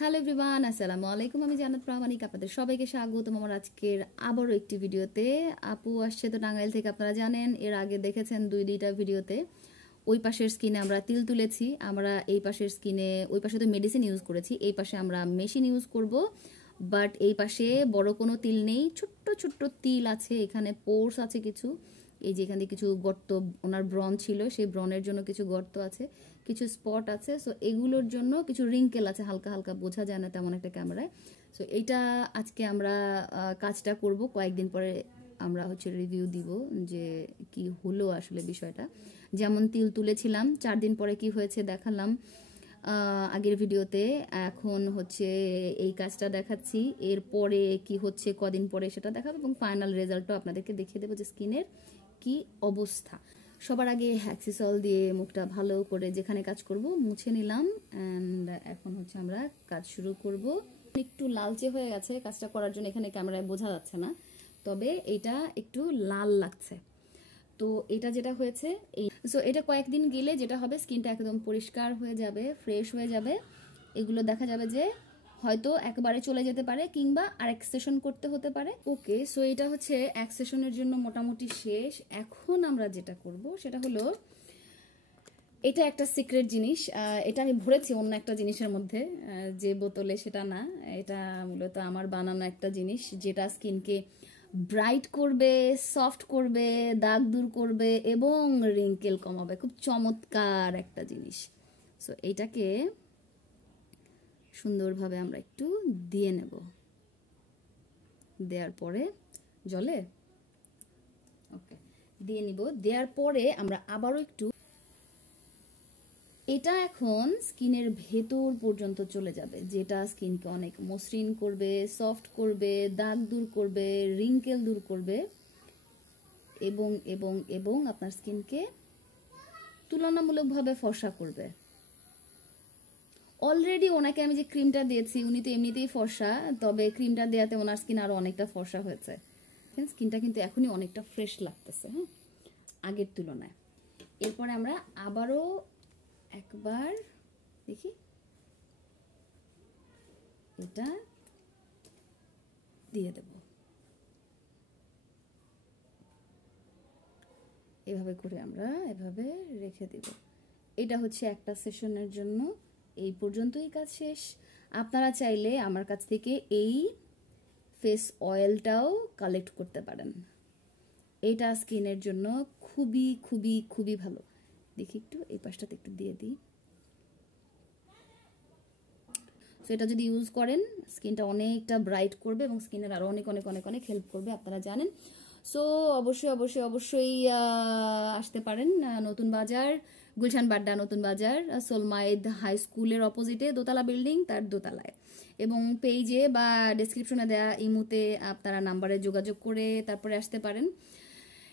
Hello everyone, আসসালামু আলাইকুম। আমি জান্নাত প্রামাণিক, আপনাদের সবাইকে স্বাগতম আমার আজকের আবারও একটি ভিডিওতে। আপু আসছে তো টাঙ্গাইল থেকে, আপনারা জানেন, এর আগে দেখেছেন দুইটা ভিডিওতে। ওই পাশের স্কিনে আমরা তিল তুলেছি, আমরা এই পাশের স্কিনে, ওই পাশে তো মেডিসিন ইউজ করেছি, এই পাশে আমরা মেশিন ইউজ করব। বাট এই পাশে বড় কোনো তিল নেই, ছোট্ট ছোট্ট তিল আছে, এখানে পোর্স আছে কিছু, এই যে এখান থেকে কিছু গর্ত, ওনার ব্রণ ছিল সেই ব্রণের জন্য কিছু গর্ত আছে, কিছু স্পট আছে। সো এগুলোর জন্য কিছু রিঙ্কেল আছে, হালকা হালকা, বোঝা যায় না তেমন একটা ক্যামেরায়। সো এইটা আজকে আমরা কাজটা করব, কয়েকদিন পরে আমরা রিভিউ দিব যে কি হলো আসলে বিষয়টা। যেমন তিল তুলেছিলাম, 4 দিন পরে কি হয়েছে দেখালাম আগের ভিডিওতে। এখন এই কাজটা দেখাচ্ছি, এরপরে কি হচ্ছে কদিন পরে সেটা দেখাবো, এবং ফাইনাল রেজাল্টও আপনাদেরকে দেখিয়ে দেবো যে স্কিনের কি অবস্থা। সবার আগে হ্যাক্সিসল দিয়ে মুখটা ভালো করে যেখানে কাজ করব মুছে নিলাম, অ্যান্ড এখন আমরা কাজ শুরু করব। একটু লালচে হয়ে গেছে কাজটা করার জন্য, এখানে ক্যামেরায় বোঝা যাচ্ছে না, তবে এটা একটু লাল লাগছে। তো এটা যেটা হয়েছে, এটা কয়েকদিন গেলে যেটা হবে, স্কিনটা একদম পরিষ্কার হয়ে যাবে, ফ্রেশ হয়ে যাবে। এগুলো দেখা যাবে যে হয়তো একবারে চলে যেতে পারে, কিংবা আরেক সেশন করতে হতে পারে। ওকে, সো এটা এক সেশনের জন্য মোটামুটি শেষ। এখন আমরা যেটা করব সেটা হলো, এটা একটা সিক্রেট জিনিস, এটা আমি ভরেছি অন্য একটা জিনিসের মধ্যে, যে বোতলে সেটা না, এটা মূলত আমার বানানো একটা জিনিস, যেটা স্কিনকে ব্রাইট করবে, সফট করবে, দাগ দূর করবে এবং রিঙ্কেল কমাবে। খুব চমৎকার একটা জিনিস। সো এইটাকে সুন্দরভাবে আমরা একটু দিয়ে নেব, দেওয়ার পরে জলে ওকে দিয়ে নিব। দেওয়ার পরে আমরা আবারও একটু, এটা এখন স্কিনের ভেতর পর্যন্ত চলে যাবে, যেটা স্কিনকে অনেক মসৃণ করবে, সফট করবে, দাগ দূর করবে, রিঙ্কেল দূর করবে, এবং এবং এবং আপনার স্কিনকে তুলনামূলকভাবে ফর্সা করবে। অলরেডি ওনাকে আমি যে ক্রিমটা দিয়েছি, উনি তো এমনিতেই ফর্সা, তবে ক্রিমটা দেওয়াতে ওনার স্কিন আরো অনেকটা ফর্সা হয়েছে। স্কিনটা কিন্তু এখনই অনেকটা ফ্রেশ লাগতেছে, হ্যাঁ, আগের তুলনায়। এরপরে আমরা আবারও একবার দেখি, এটা দিয়ে দেব, এভাবে করে আমরা এভাবে রেখে দেব। এটা একটা সেশনের জন্য, এই পর্যন্তই কাজ শেষ। আপনারা চাইলে আমার কাছ থেকে এই ফেস অয়েলটাও কালেক্ট করতে পারেন, এটা স্কিনের জন্য খুবই খুবই খুবই ভালো। দেখি একটু এই পাশটাতে একটু দিয়ে দিই। সো এটা যদি ইউজ করেন, স্কিনটা অনেকটা ব্রাইট করবে এবং স্কিনের আরো অনেক অনেক অনেক অনেক হেল্প করবে, আপনারা জানেন। সো অবশ্যই অবশ্যই অবশ্যই আসতে পারেন নতুন বাজার, গুলশান বাড্ডা নতুন বাজার, সোলমাইদ হাই স্কুলের অপোজিটে দোতলা বিল্ডিং, তার দোতলায়। এবং পেজে বা ডেসক্রিপশনে দেওয়া ইমুতে আপনারা নাম্বারে যোগাযোগ করে তারপরে আসতে পারেন।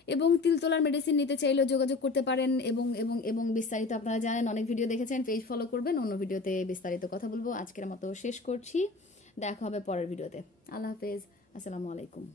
এবং তিল তোলার মেডিসিন নিতে চাইলেও যোগাযোগ করতে পারেন। এবং এবং এবং বিস্তারিত আপনারা জানেন, অনেক ভিডিও দেখেছেন, পেজ ফলো করবেন, অন্য ভিডিওতে বিস্তারিত কথা বলবো। আজকের মতো শেষ করছি, দেখা হবে পরের ভিডিওতে। আল্লাহ হাফেজ, আসসালামু আলাইকুম।